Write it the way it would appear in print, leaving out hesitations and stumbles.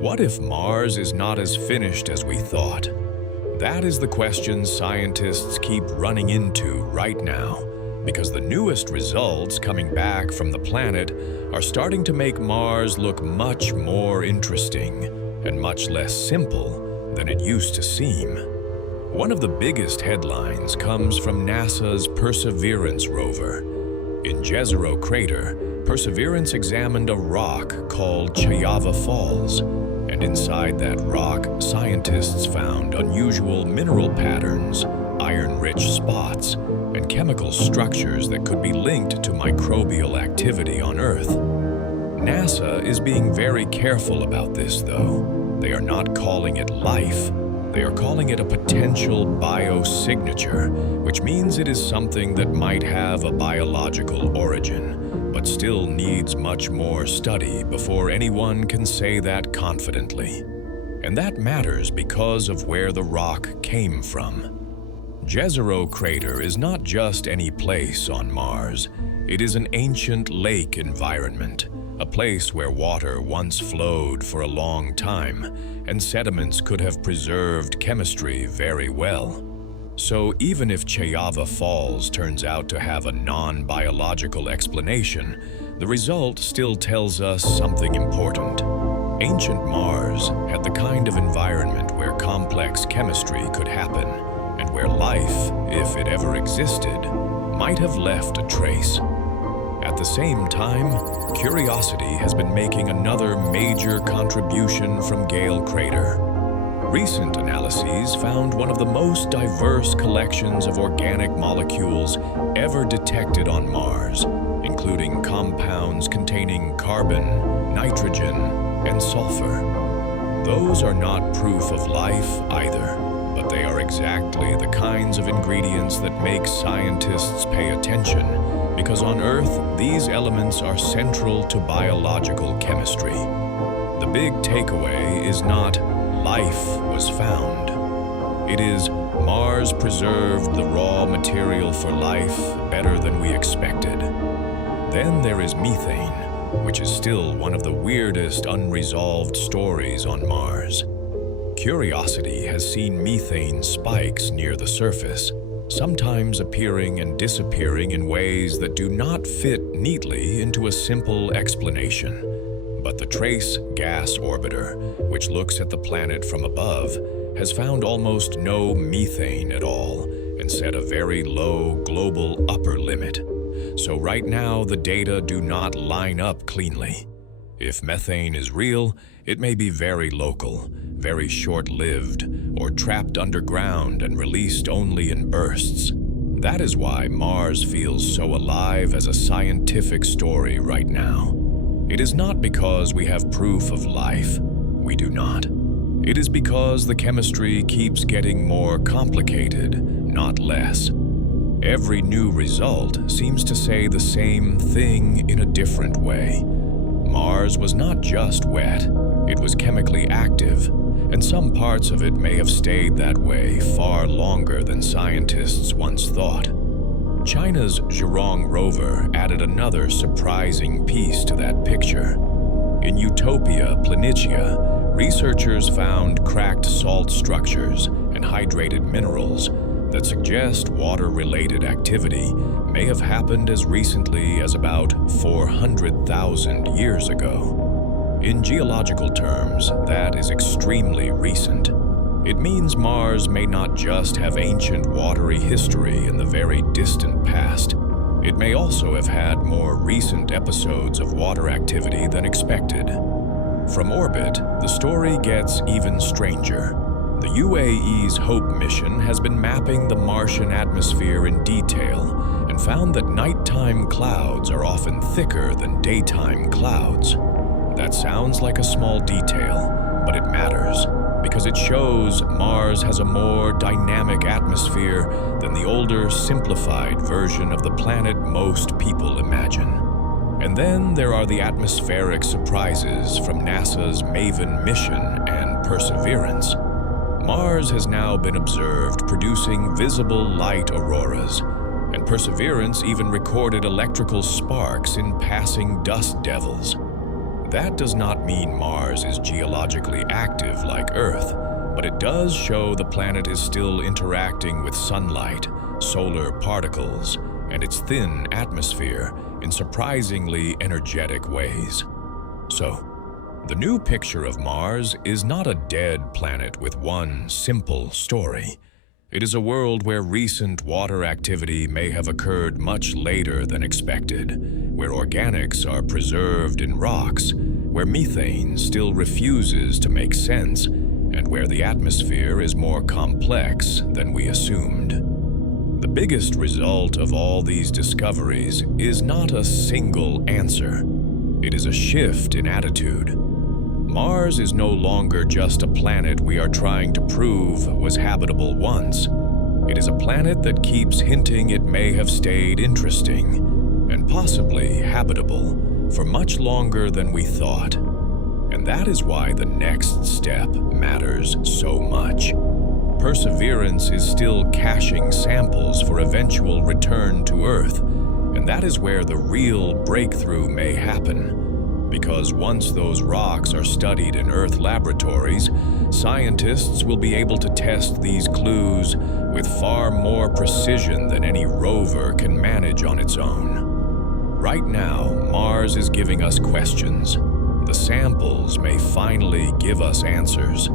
What if Mars is not as finished as we thought? That is the question scientists keep running into right now, because the newest results coming back from the planet are starting to make Mars look much more interesting and much less simple than it used to seem. One of the biggest headlines comes from NASA's Perseverance rover. In Jezero Crater, Perseverance examined a rock called Chayava Falls, and inside that rock, scientists found unusual mineral patterns, iron-rich spots, and chemical structures that could be linked to microbial activity on Earth. NASA is being very careful about this, though. They are not calling it life. They are calling it a potential biosignature, which means it is something that might have a biological origin, but still needs much more study before anyone can say that confidently. And that matters because of where the rock came from. Jezero Crater is not just any place on Mars. It is an ancient lake environment, a place where water once flowed for a long time, and sediments could have preserved chemistry very well. So even if Chayava Falls turns out to have a non-biological explanation, the result still tells us something important. Ancient Mars had the kind of environment where complex chemistry could happen, and where life, if it ever existed, might have left a trace. At the same time, curiosity has been making another major contribution from Gale Crater. Recent analyses found one of the most diverse collections of organic molecules ever detected on Mars, including compounds containing carbon, nitrogen, and sulfur. Those are not proof of life either, but they are exactly the kinds of ingredients that make scientists pay attention, because on Earth, these elements are central to biological chemistry. The big takeaway is not life was found. It is Mars preserved the raw material for life better than we expected. Then there is methane, which is still one of the weirdest unresolved stories on Mars. Curiosity has seen methane spikes near the surface, sometimes appearing and disappearing in ways that do not fit neatly into a simple explanation. But the Trace Gas Orbiter, which looks at the planet from above, has found almost no methane at all and set a very low global upper limit. So right now, the data do not line up cleanly. If methane is real, it may be very local, very short-lived, or trapped underground and released only in bursts. That is why Mars feels so alive as a scientific story right now. It is not because we have proof of life. We do not. It is because the chemistry keeps getting more complicated, not less. Every new result seems to say the same thing in a different way. Mars was not just wet, it was chemically active, and some parts of it may have stayed that way far longer than scientists once thought. China's Zhurong rover added another surprising piece to that picture. In Utopia Planitia, researchers found cracked salt structures and hydrated minerals that suggest water-related activity may have happened as recently as about 400,000 years ago. In geological terms, that is extremely recent. It means Mars may not just have ancient watery history in the very distant past. It may also have had more recent episodes of water activity than expected. From orbit, the story gets even stranger. The UAE's HOPE mission has been mapping the Martian atmosphere in detail and found that nighttime clouds are often thicker than daytime clouds. That sounds like a small detail, but it matters, because it shows Mars has a more dynamic atmosphere than the older, simplified version of the planet most people imagine. And then there are the atmospheric surprises from NASA's MAVEN mission and Perseverance. Mars has now been observed producing visible light auroras, and Perseverance even recorded electrical sparks in passing dust devils. That does not mean Mars is geologically active like Earth, but it does show the planet is still interacting with sunlight, solar particles, and its thin atmosphere in surprisingly energetic ways. So, the new picture of Mars is not a dead planet with one simple story. It is a world where recent water activity may have occurred much later than expected, where organics are preserved in rocks, where methane still refuses to make sense, and where the atmosphere is more complex than we assumed. The biggest result of all these discoveries is not a single answer. It is a shift in attitude. Mars is no longer just a planet we are trying to prove was habitable once. It is a planet that keeps hinting it may have stayed interesting, and possibly habitable, for much longer than we thought. And that is why the next step matters so much. Perseverance is still caching samples for eventual return to Earth, and that is where the real breakthrough may happen. Because once those rocks are studied in Earth laboratories, scientists will be able to test these clues with far more precision than any rover can manage on its own. Right now, Mars is giving us questions. The samples may finally give us answers,